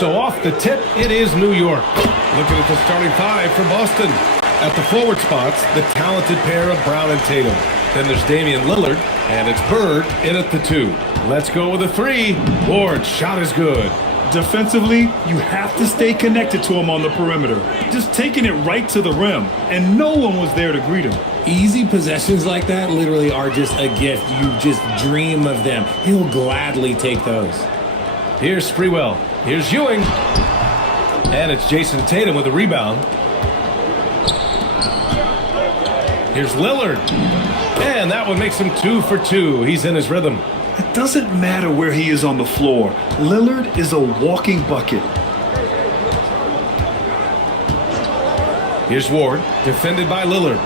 So off the tip, it is New York. Looking at the starting five for Boston. At the forward spots, the talented pair of Brown and Tatum. Then there's Damian Lillard, and it's Bird in at the 2. Let's go with a 3. Ward's shot is good. Defensively, you have to stay connected to him on the perimeter. Just taking it right to the rim, and no one was there to greet him. Easy possessions like that literally are just a gift. You just dream of them. He'll gladly take those. Here's Sprewell. Here's Ewing. And it's Jason Tatum with a rebound. Here's Lillard. And that one makes him 2 for 2. He's in his rhythm. It doesn't matter where he is on the floor. Lillard is a walking bucket. Here's Ward, defended by Lillard.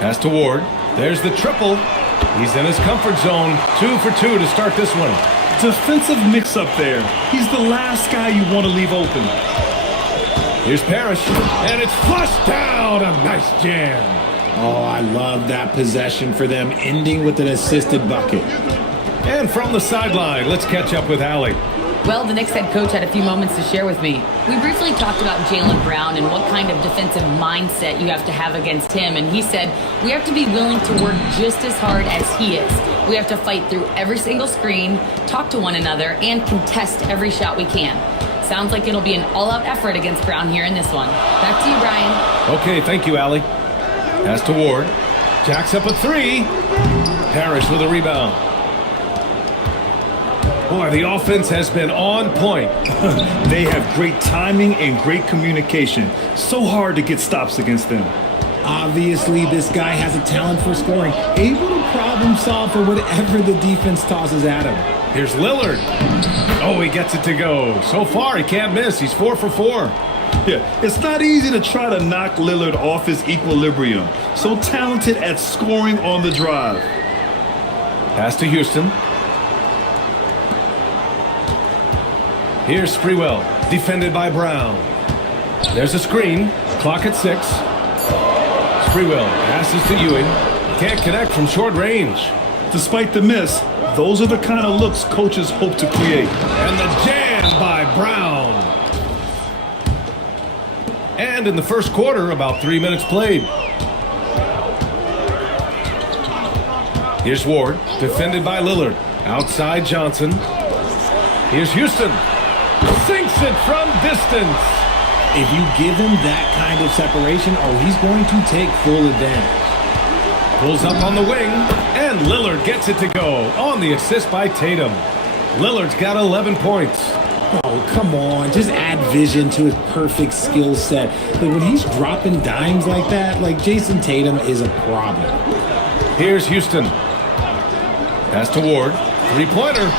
Pass to Ward. There's the triple. He's in his comfort zone. 2 for 2 to start this one. Defensive mix-up there. He's the last guy you want to leave open. Here's Parrish. And it's flushed down. A nice jam. Oh, I love that possession for them, ending with an assisted bucket. And from the sideline, let's catch up with Allie. Well, the Knicks head coach had a few moments to share with me. We briefly talked about Jaylen Brown and what kind of defensive mindset you have to have against him. And he said, we have to be willing to work just as hard as he is. We have to fight through every single screen, talk to one another, and contest every shot we can. Sounds like it'll be an all-out effort against Brown here in this one. Back to you, Brian. Okay, thank you, Allie. Pass to Ward. Jacks up a 3. Parrish with a rebound. Boy, the offense has been on point. They have great timing and great communication. So hard to get stops against them. Obviously, this guy has a talent for scoring, able to problem solve for whatever the defense tosses at him. Here's Lillard. Oh, he gets it to go. So far, he can't miss. He's 4 for 4. Yeah, it's not easy to try to knock Lillard off his equilibrium. So talented at scoring on the drive. Pass to Houston. Here's Sprewell, defended by Brown. There's a screen. Clock at 6. Sprewell passes to Ewing. Can't connect from short range. Despite the miss, those are the kind of looks coaches hope to create. And the jam by Brown. And in the first quarter, about 3 minutes played. Here's Ward, defended by Lillard. Outside Johnson. Here's Houston. Sinks it from distance. If you give him that kind of separation, oh, he's going to take full advantage. Pulls up on the wing, and Lillard gets it to go on the assist by Tatum. Lillard's got 11 points. Oh, come on. Just add vision to his perfect skill set. But when he's dropping dimes like that, like Jason Tatum is a problem. Here's Houston. Pass to Ward. 3-pointer.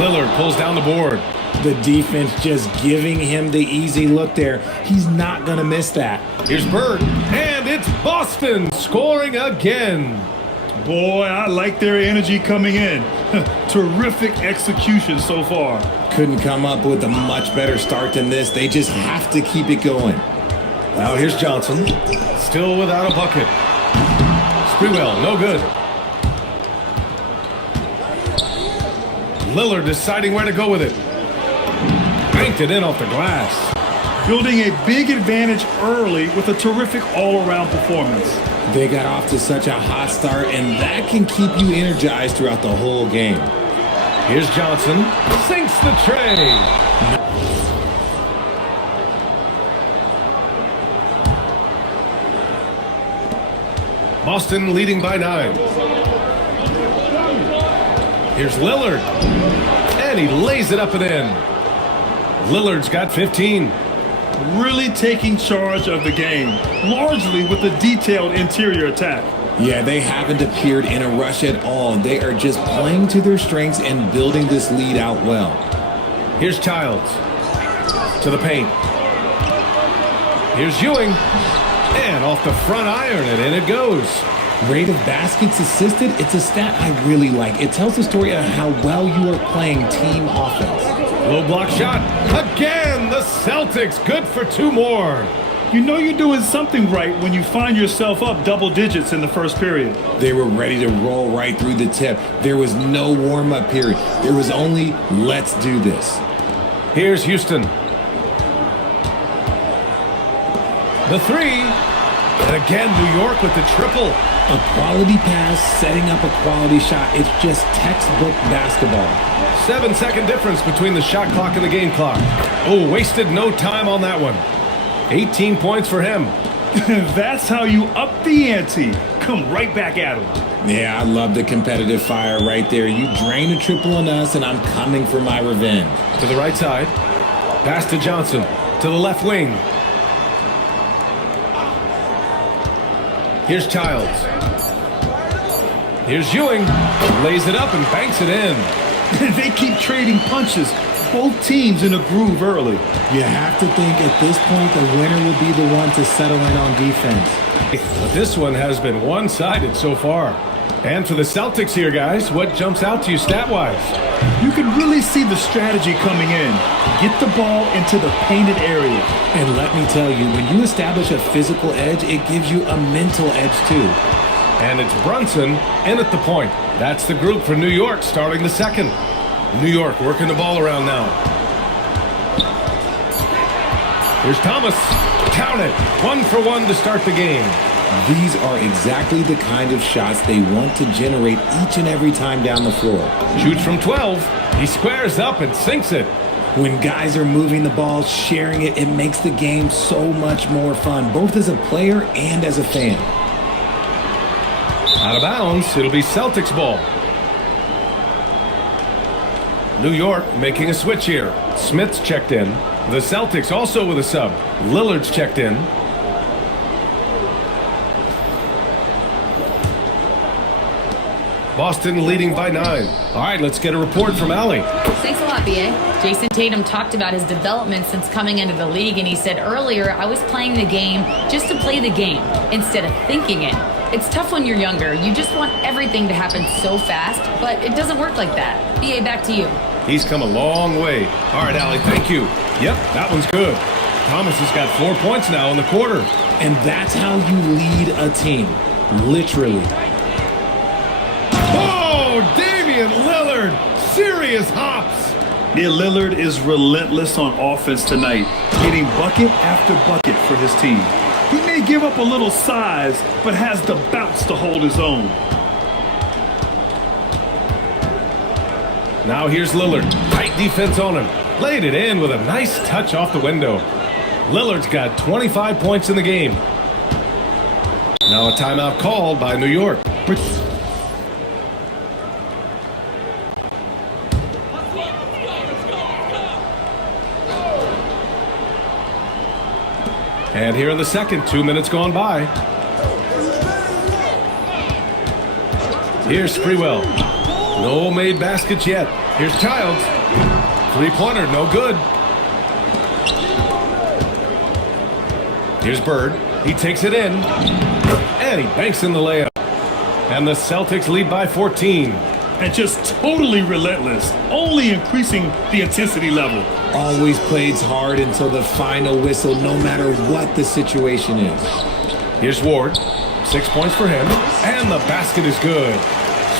Lillard pulls down the board. The defense just giving him the easy look there. He's not going to miss that. Here's Bird, and it's Boston scoring again. Boy, I like their energy coming in. Terrific execution so far. Couldn't come up with a much better start than this. They just have to keep it going. Now here's Johnson, still without a bucket. Sprewell, no good. Lillard deciding where to go with it. Banked it in off the glass. Building a big advantage early with a terrific all-around performance. They got off to such a hot start, and that can keep you energized throughout the whole game. Here's Johnson. Sinks the tray. Boston leading by 9. Here's Lillard. And he lays it up and in. Lillard's got 15. Really taking charge of the game, largely with a detailed interior attack. Yeah, they haven't appeared in a rush at all. They are just playing to their strengths and building this lead out well. Here's Childs. To the paint. Here's Ewing. And off the front iron, and in it goes. Rate of baskets assisted, it's a stat I really like. It tells the story of how well you are playing team offense. Low block shot. Again, the Celtics good for 2 more. You know you're doing something right when you find yourself up double digits in the first period. They were ready to roll right through the tip. There was no warm-up period. There was only, let's do this. Here's Houston. The three. And again, New York with the triple. A quality pass, setting up a quality shot. It's just textbook basketball. 7-second difference between the shot clock and the game clock. Oh, wasted no time on that one. 18 points for him. That's how you up the ante. Come right back at him. Yeah, I love the competitive fire right there. You drain a triple on us, and I'm coming for my revenge. To the right side. Pass to Johnson. To the left wing. Here's Childs. Here's Ewing. Lays it up and banks it in. They keep trading punches. Both teams in a groove early. You have to think at this point the winner will be the one to settle in on defense. But this one has been one-sided so far. And for the Celtics here, guys, what jumps out to you stat-wise? You can really see the strategy coming in. Get the ball into the painted area. And let me tell you, when you establish a physical edge, it gives you a mental edge too. And it's Brunson in at the point. That's the group for New York starting the second. New York working the ball around now. Here's Thomas. Count it. 1 for 1 to start the game. These are exactly the kind of shots they want to generate each and every time down the floor. Shoots from 12. He squares up and sinks it. When guys are moving the ball, sharing it, it makes the game so much more fun, both as a player and as a fan. Out of bounds, it'll be Celtics ball. New York making a switch here. Smith's checked in. The Celtics also with a sub. Lillard's checked in. Boston leading by 9. All right, let's get a report from Allie. Thanks a lot, B.A. Jason Tatum talked about his development since coming into the league, and he said earlier, I was playing the game just to play the game instead of thinking it. It's tough when you're younger. You just want everything to happen so fast, but it doesn't work like that. B.A., back to you. He's come a long way. All right, Allie, thank you. Yep, that one's good. Thomas has got 4 points now in the quarter. And that's how you lead a team. Literally. Oh, Damian Lillard. Serious hops. Yeah, Lillard is relentless on offense tonight, getting bucket after bucket for his team. He may give up a little size, but has the bounce to hold his own. Now here's Lillard. Tight defense on him. Laid it in with a nice touch off the window. Lillard's got 25 points in the game. Now a timeout called by New York. And here in the second, 2 minutes gone by. Here's Sprewell. No made baskets yet. Here's Childs. Three-pointer, no good. Here's Bird. He takes it in. And he banks in the layup. And the Celtics lead by 14. And just totally relentless, only increasing the intensity level. Always plays hard until the final whistle, no matter what the situation is. Here's Ward. 6 points for him. And the basket is good.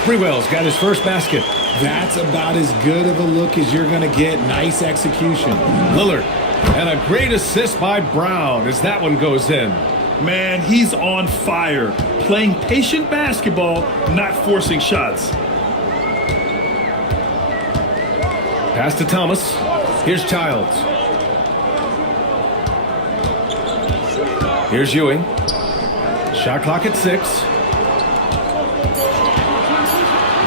Sprewell's got his first basket. That's about as good of a look as you're going to get. Nice execution. Lillard. And a great assist by Brown as that one goes in. Man, he's on fire. Playing patient basketball, not forcing shots. Pass to Thomas. Here's Childs. Here's Ewing. Shot clock at 6.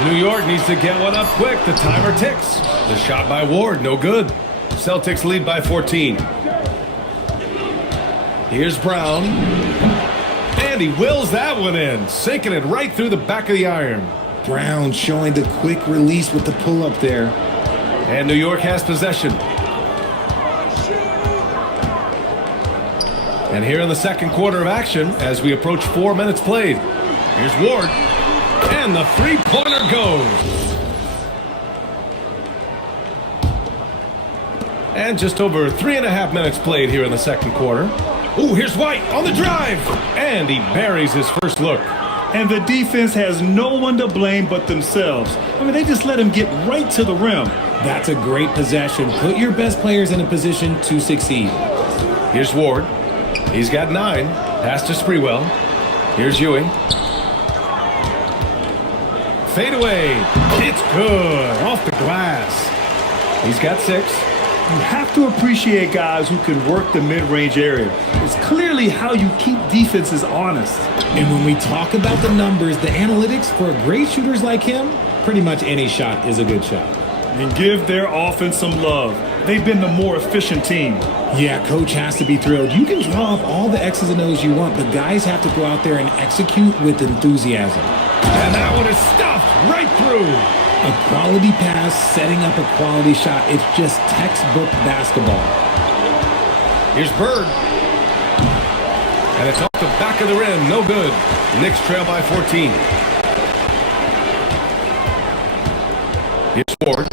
New York needs to get one up quick. The timer ticks. The shot by Ward, no good. Celtics lead by 14. Here's Brown. And he wills that one in, sinking it right through the back of the iron. Brown showing the quick release with the pull-up there. And New York has possession. And here in the second quarter of action, as we approach 4 minutes played, here's Ward. And the three-pointer goes. And just over 3.5 minutes played here in the second quarter. Ooh, here's White on the drive. And he buries his first look. And the defense has no one to blame but themselves. I mean, they just let him get right to the rim. That's a great possession. Put your best players in a position to succeed. Here's Ward. He's got 9. Pass to Sprewell. Here's Ewing. Fade away. It's good. Off the glass. He's got 6. You have to appreciate guys who can work the mid-range area. It's clearly how you keep defenses honest. And when we talk about the numbers, the analytics for great shooters like him, pretty much any shot is a good shot. And give their offense some love. They've been the more efficient team. Yeah, coach has to be thrilled. You can draw up all the X's and O's you want, but guys have to go out there and execute with enthusiasm. And that one is stuffed right through. A quality pass, setting up a quality shot. It's just textbook basketball. Here's Bird. And it's off the back of the rim. No good. Knicks trail by 14. Here's Ward.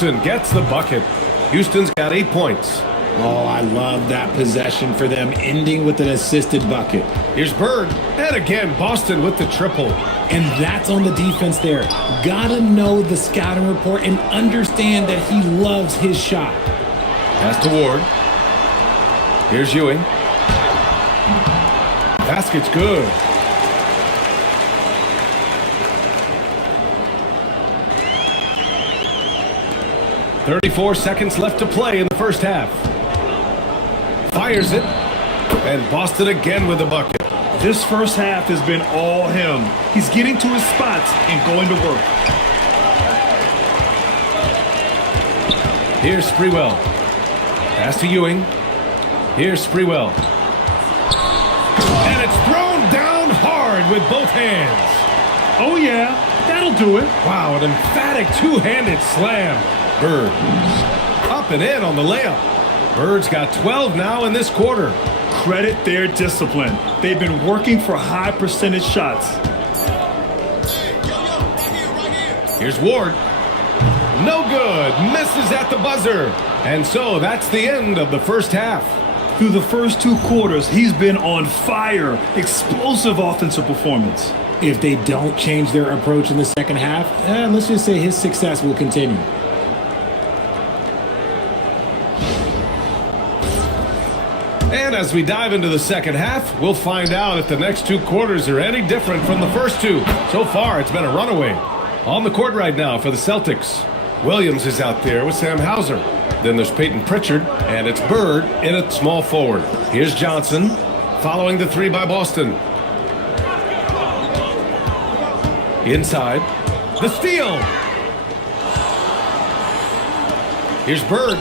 Houston gets the bucket. Houston's got 8 points. Oh, I love that possession for them, ending with an assisted bucket. Here's Bird. And again, Boston with the triple. And that's on the defense there. Gotta know the scouting report and understand that he loves his shot. Pass to Ward. Here's Ewing. Basket's good. .34 seconds left to play in the first half. Fires it. And Boston again with a bucket. This first half has been all him. He's getting to his spots and going to work. Here's Sprewell. Pass to Ewing. Here's Sprewell. And it's thrown down hard with both hands. Oh yeah, that'll do it. Wow, an emphatic two-handed slam. Bird. Up and in on the layup. Bird's got 12 now in this quarter. Credit their discipline. They've been working for high percentage shots. Here's Ward. No good. Misses at the buzzer. And so that's the end of the first half. Through the first 2 quarters, he's been on fire. Explosive offensive performance. If they don't change their approach in the second half, let's just say his success will continue. And as we dive into the second half, we'll find out if the next 2 quarters are any different from the first 2. So far, it's been a runaway. On the court right now for the Celtics, Williams is out there with Sam Hauser. Then there's Peyton Pritchard, and it's Bird in at small forward. Here's Johnson, following the 3 by Boston. Inside, the steal. Here's Bird.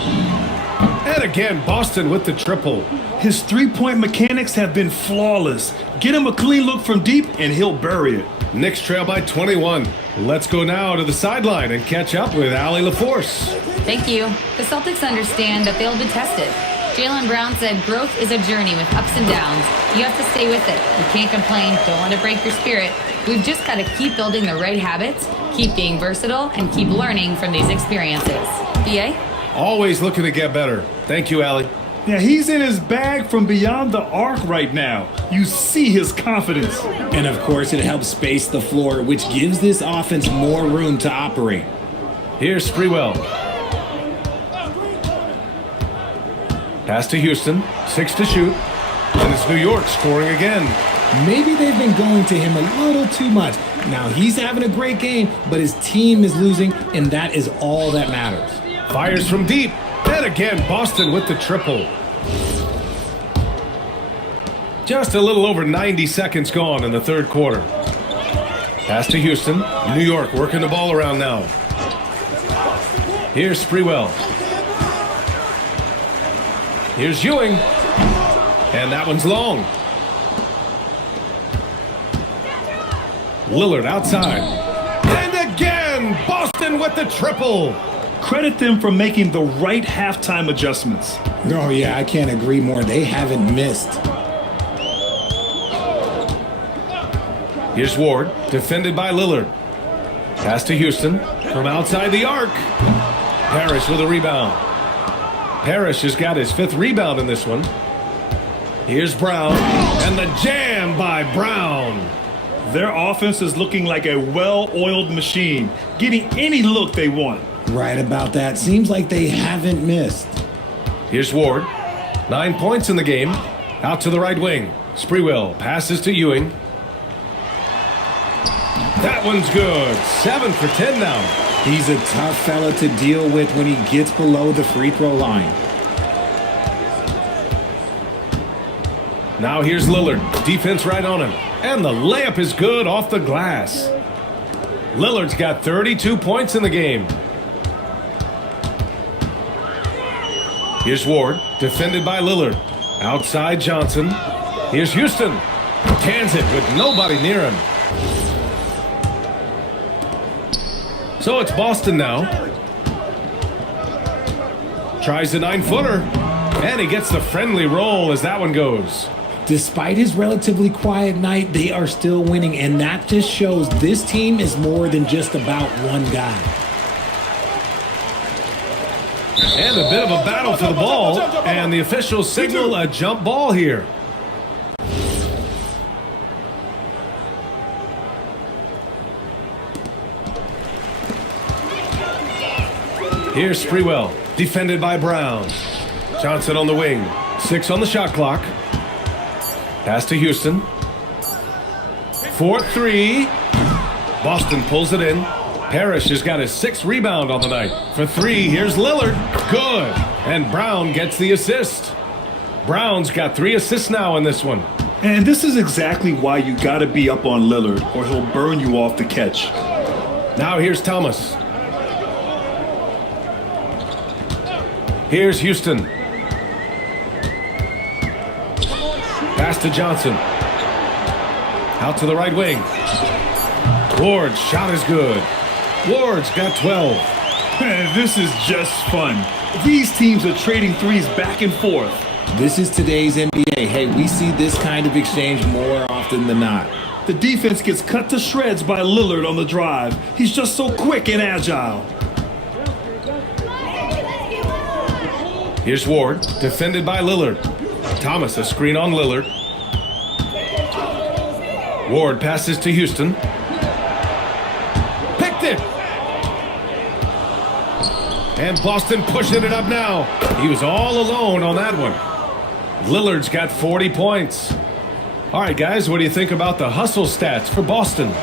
And again, Boston with the triple. His three-point mechanics have been flawless. Get him a clean look from deep, and he'll bury it. Knicks trail by 21. Let's go now to the sideline and catch up with Allie LaForce. Thank you. The Celtics understand that they'll be tested. Jaylen Brown said growth is a journey with ups and downs. You have to stay with it. You can't complain. Don't let it break your spirit. We've just got to keep building the right habits, keep being versatile, and keep learning from these experiences. BA? Always looking to get better. Thank you, Allie. Yeah, he's in his bag from beyond the arc right now. You see his confidence. And of course, it helps space the floor, which gives this offense more room to operate. Here's Sprewell. Pass to Houston. 6 to shoot. And it's New York scoring again. Maybe they've been going to him a little too much. Now he's having a great game, but his team is losing, and that is all that matters. Fires from deep. And again, Boston with the triple. Just a little over 90 seconds gone in the third quarter. Pass to Houston. New York working the ball around now. Here's Sprewell. Here's Ewing. And that one's long. Lillard outside. And again, Boston with the triple. Credit them for making the right halftime adjustments. Oh, yeah, I can't agree more. They haven't missed. Here's Ward, defended by Lillard. Pass to Houston from outside the arc. Harris with a rebound. Parrish has got his 5th rebound in this one. Here's Brown, and the jam by Brown. Their offense is looking like a well-oiled machine, getting any look they want. Right about that. Seems like they haven't missed. Here's Ward. 9 points in the game. Out to the right wing. Sprewell passes to Ewing. That one's good. 7 for 10 now. He's a tough fella to deal with when he gets below the free throw line. Now here's Lillard. Defense right on him. And the layup is good off the glass. Lillard's got 32 points in the game. Here's Ward. Defended by Lillard. Outside Johnson. Here's Houston. Cans it with nobody near him. So it's Boston now. Tries the 9-footer. And he gets the friendly roll as that one goes. Despite his relatively quiet night, they are still winning, and that just shows this team is more than just about one guy. And a bit of a battle for the ball, and the officials signal a jump ball here. Here's Sprewell, defended by Brown. Johnson on the wing, 6 on the shot clock. Pass to Houston. 4-3. Boston pulls it in. Parrish has got his 6th rebound on the night. For 3, here's Lillard. Good. And Brown gets the assist. Brown's got 3 assists now in this one. And this is exactly why you got to be up on Lillard, or he'll burn you off the catch. Now here's Thomas. Here's Houston. Pass to Johnson. Out to the right wing. Ward's shot is good. Ward's got 12. This is just fun. These teams are trading threes back and forth. This is today's NBA. Hey, we see this kind of exchange more often than not. The defense gets cut to shreds by Lillard on the drive. He's just so quick and agile. Here's Ward, defended by Lillard. Thomas, a screen on Lillard. Ward passes to Houston. Picked it! And Boston pushing it up now. He was all alone on that one. Lillard's got 40 points. All right, guys, what do you think about the hustle stats for Boston?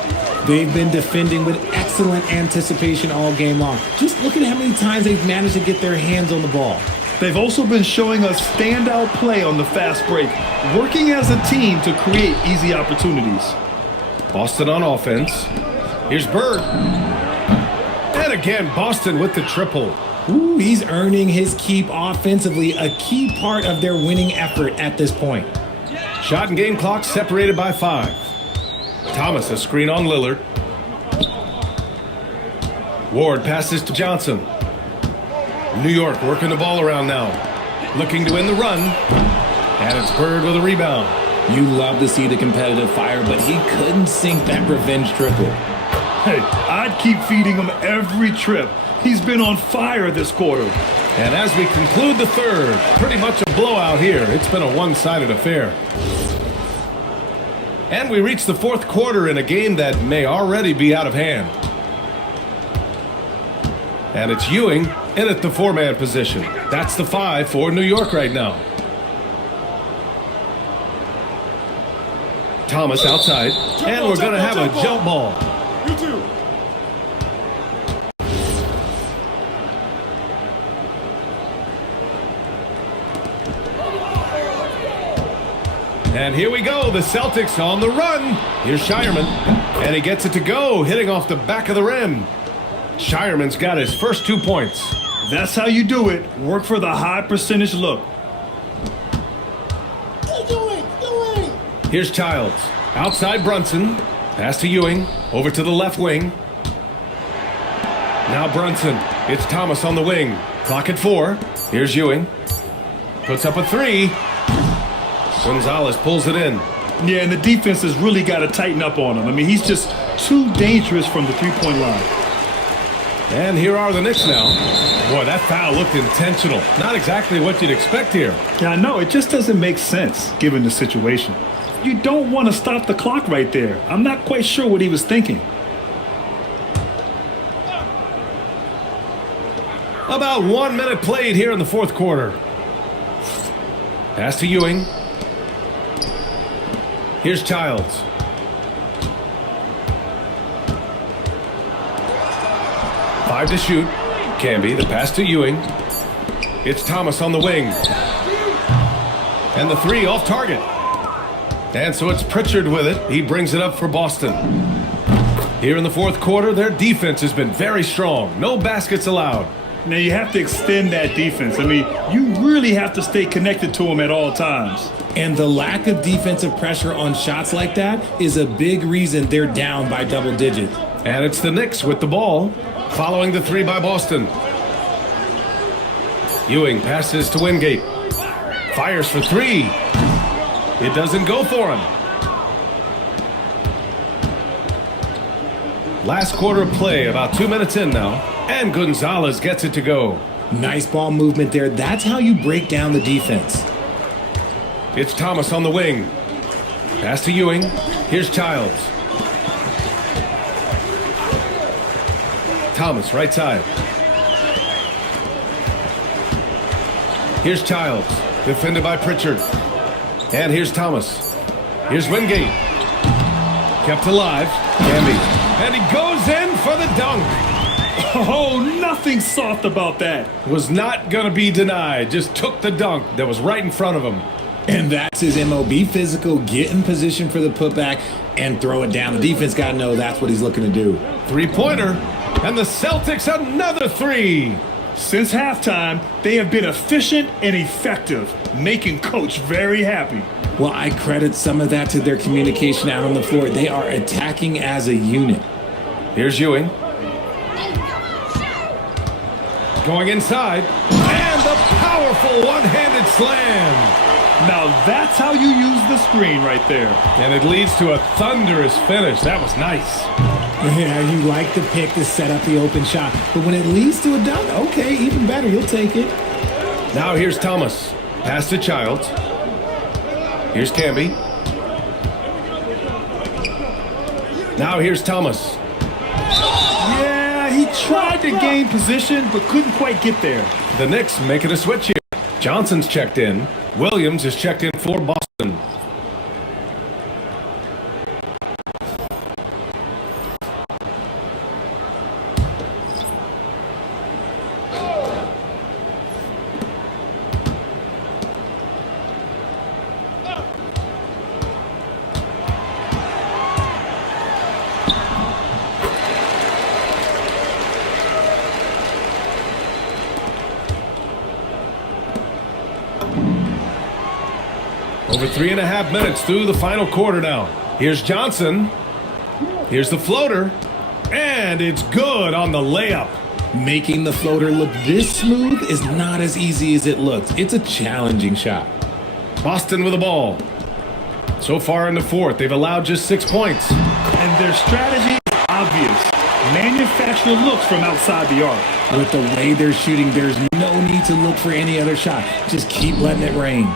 They've been defending with excellent anticipation all game long. Just look at how many times they've managed to get their hands on the ball. They've also been showing us standout play on the fast break, working as a team to create easy opportunities. Boston on offense. Here's Bird. And again, Boston with the triple. Ooh, he's earning his keep offensively, a key part of their winning effort at this point. Shot and game clock separated by 5. Thomas, a screen on Lillard. Ward passes to Johnson. New York working the ball around now. Looking to win the run. And it's Bird with a rebound. You love to see the competitive fire, but he couldn't sink that revenge triple. Hey, I'd keep feeding him every trip. He's been on fire this quarter. And as we conclude the third, pretty much a blowout here. It's been a one-sided affair. And we reach the 4th quarter in a game that may already be out of hand. And it's Ewing in at the 4-man position. That's the 5 for New York right now. Thomas outside. And we're going to have a jump ball. You too. And here we go, the Celtics on the run. Here's Shireman, and he gets it to go, hitting off the back of the rim. Shireman's got his first 2 points. That's how you do it. Work for the high percentage look. Here's Childs, outside Brunson. Pass to Ewing, over to the left wing. Now Brunson, it's Thomas on the wing. Clock at 4. Here's Ewing. Puts up a 3. Gonzalez pulls it in. Yeah, and the defense has really got to tighten up on him. I mean, he's just too dangerous from the three-point line. And here are the Knicks now. Boy, that foul looked intentional. Not exactly what you'd expect here. Yeah, I know. It just doesn't make sense given the situation. You don't want to stop the clock right there. I'm not quite sure what he was thinking. About 1 minute played here in the fourth quarter. Pass to Ewing. Here's Childs. Five to shoot. Camby, the pass to Ewing. It's Thomas on the wing. And the three off target. And so it's Pritchard with it. He brings it up for Boston. Here in the fourth quarter, their defense has been very strong. No baskets allowed. Now you have to extend that defense. I mean, you really have to stay connected to him at all times. And the lack of defensive pressure on shots like that is a big reason they're down by double digits. And it's the Knicks with the ball, following the three by Boston. Ewing passes to Wingate. Fires for three. It doesn't go for him. Last quarter of play, about 2 minutes in now. And Gonzalez gets it to go. Nice ball movement there. That's how you break down the defense. It's Thomas on the wing. Pass to Ewing. Here's Childs. Thomas, right side. Here's Childs. Defended by Pritchard. And here's Thomas. Here's Wingate. Kept alive. Camby. And he goes in for the dunk. Oh, nothing soft about that. Was not going to be denied. Just took the dunk that was right in front of him. And that's his MO. Be physical, get in position for the putback, and throw it down. The defense got to know that's what he's looking to do. Three-pointer. And the Celtics another three. Since halftime, they have been efficient and effective, making Coach very happy. Well, I credit some of that to their communication out on the floor. They are attacking as a unit. Here's Ewing. Going inside. And the powerful one-handed slam. Now that's how you use the screen right there. And it leads to a thunderous finish. That was nice. Yeah, you like the pick to set up the open shot. But when it leads to a dunk, okay, even better. You'll take it. Now here's Thomas. Pass to Childs. Here's Camby. Now here's Thomas. Yeah, he tried to gain position, but couldn't quite get there. The Knicks making a switch here. Johnson's checked in. Williams is checked in for Boston. Over 3.5 minutes through the final quarter now. Here's Johnson. Here's the floater. And it's good on the layup. Making the floater look this smooth is not as easy as it looks. It's a challenging shot. Boston with the ball. So far in the fourth, they've allowed just 6 points. And their strategy is obvious. Manufacture looks from outside the arc. With the way they're shooting, there's no need to look for any other shot. Just keep letting it rain.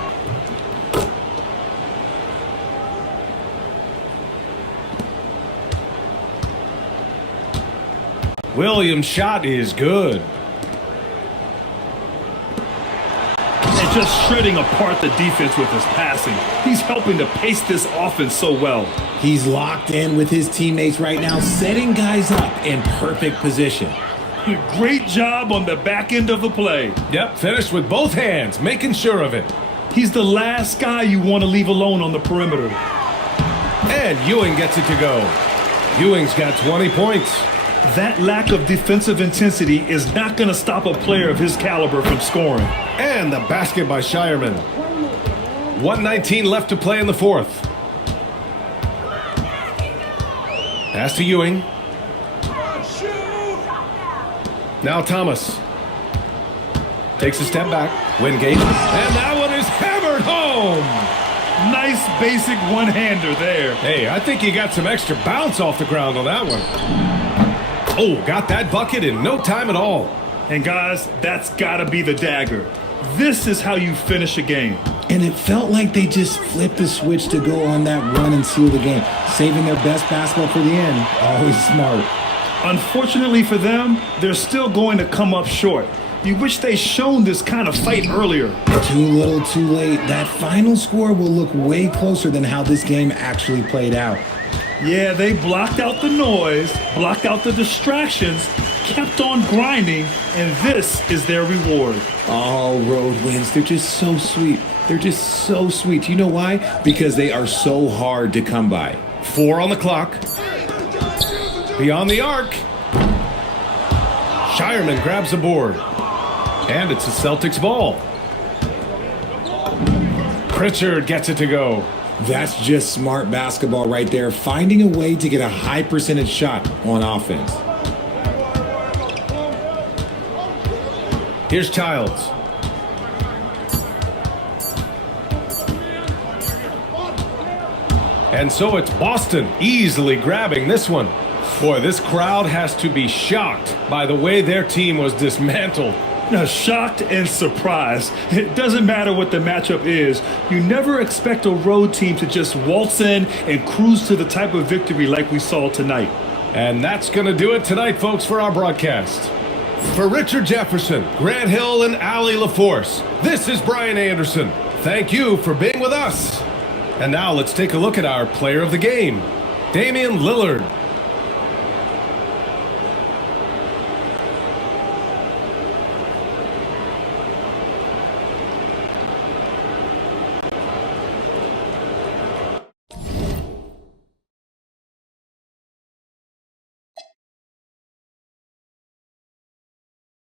Williams' shot is good. And just shredding apart the defense with his passing. He's helping to pace this offense so well. He's locked in with his teammates right now, setting guys up in perfect position. Great job on the back end of the play. Yep, finished with both hands, making sure of it. He's the last guy you want to leave alone on the perimeter. And Ewing gets it to go. Ewing's got 20 points. That lack of defensive intensity is not going to stop a player of his caliber from scoring. And the basket by Shireman. 1:19 left to play in the fourth. Pass to Ewing. Now Thomas. Takes a step back. Wingate. And that one is hammered home. Nice basic one-hander there. Hey, I think he got some extra bounce off the ground on that one. Oh, got that bucket in no time at all. And guys, that's got to be the dagger. This is how you finish a game. And it felt like they just flipped the switch to go on that run and seal the game, saving their best basketball for the end. Always smart. Unfortunately for them, they're still going to come up short. You wish they shown this kind of fight earlier. Too little, too late. That final score will look way closer than how this game actually played out. Yeah, they blocked out the noise, blocked out the distractions, kept on grinding, and this is their reward. All road wins. They're just so sweet. They're just so sweet. You know why? Because they are so hard to come by. 4 on the clock. Beyond the arc. Shireman grabs the board. And it's the Celtics ball. Pritchard gets it to go. That's just smart basketball right there, finding a way to get a high percentage shot on offense. Here's Childs. And so it's Boston easily grabbing this one. Boy, this crowd has to be shocked by the way their team was dismantled. Now, shocked and surprised. It doesn't matter what the matchup is. You never expect a road team to just waltz in and cruise to the type of victory like we saw tonight. And that's going to do it tonight, folks, for our broadcast. For Richard Jefferson, Grant Hill, and Allie LaForce, this is Brian Anderson. Thank you for being with us. And now let's take a look at our player of the game, Damian Lillard.